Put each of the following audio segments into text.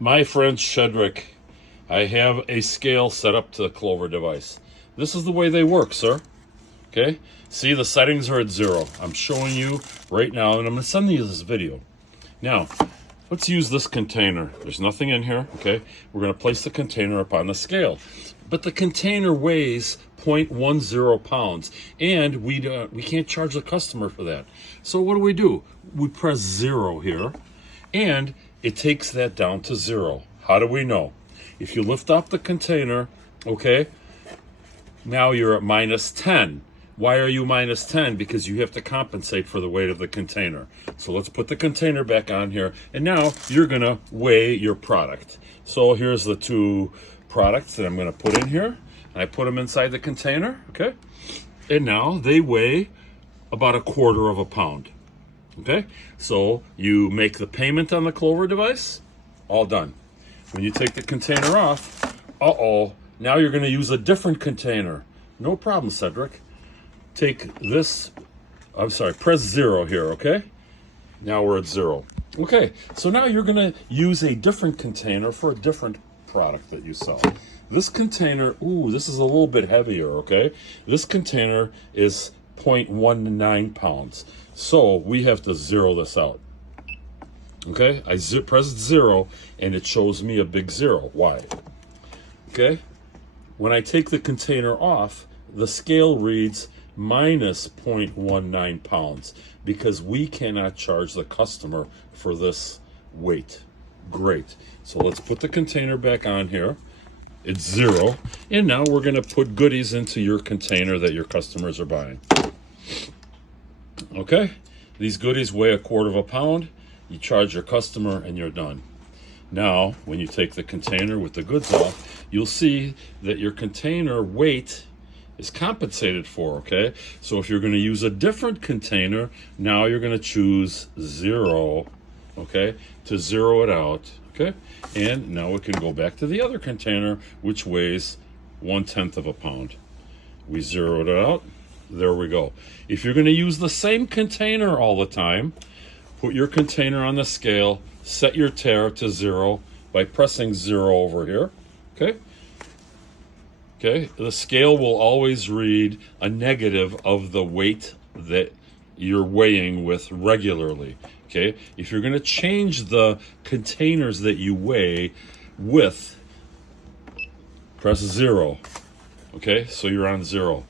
My friend Shedrick, I have a scale set up to the Clover device. This is the way they work, sir. Okay? See, the settings are at 0. I'm showing you right now, and I'm going to send you this video. Now, let's use this container. There's nothing in here, okay? We're going to place the container up on the scale. But the container weighs 0.10 pounds, and we can't charge the customer for that. So what do? We press 0 here, and it takes that down to 0. How do we know? If you lift up the container, okay, now you're at -10. Why are you -10? Because you have to compensate for the weight of the container. So let's put the container back on here, and now you're gonna weigh your product. So here's the 2 products that I'm gonna put in here. I put them inside the container, okay? And now they weigh about 1/4 pound, okay? So you make the payment on the Clover device, all done. When you take the container off, now you're gonna use a different container. No problem, Cedric. Take this, press 0 here, okay? Now we're at 0. Okay, so now you're gonna use a different container for a different product that you sell. This container, this is a little bit heavier, okay? This container is 0.19 pounds. So we have to 0 this out. Okay, I pressed 0 and it shows me a big 0. Why? Okay, when I take the container off, the scale reads minus 0.19 pounds because we cannot charge the customer for this weight. Great. So let's put the container back on here. It's 0. And now we're going to put goodies into your container that your customers are buying. Okay, these goodies weigh 1/4 pound. You charge your customer and you're done. Now, when you take the container with the goods off, you'll see that your container weight is compensated for, okay? So if you're going to use a different container, now you're going to choose 0, okay, to 0 it out, okay? And now we can go back to the other container, which weighs 1/10 pound. We zeroed it out. There we go. If you're going to use the same container all the time, put your container on the scale, set your tare to 0 by pressing 0 over here, okay? Okay, the scale will always read a negative of the weight that you're weighing with regularly, okay? If you're going to change the containers that you weigh with, press 0, okay? So you're on 0.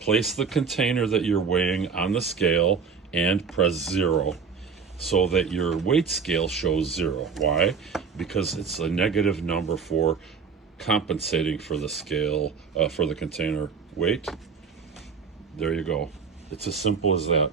Place the container that you're weighing on the scale and press 0 so that your weight scale shows 0. Why? Because it's a negative number for compensating for the scale, for the container weight. There you go. It's as simple as that.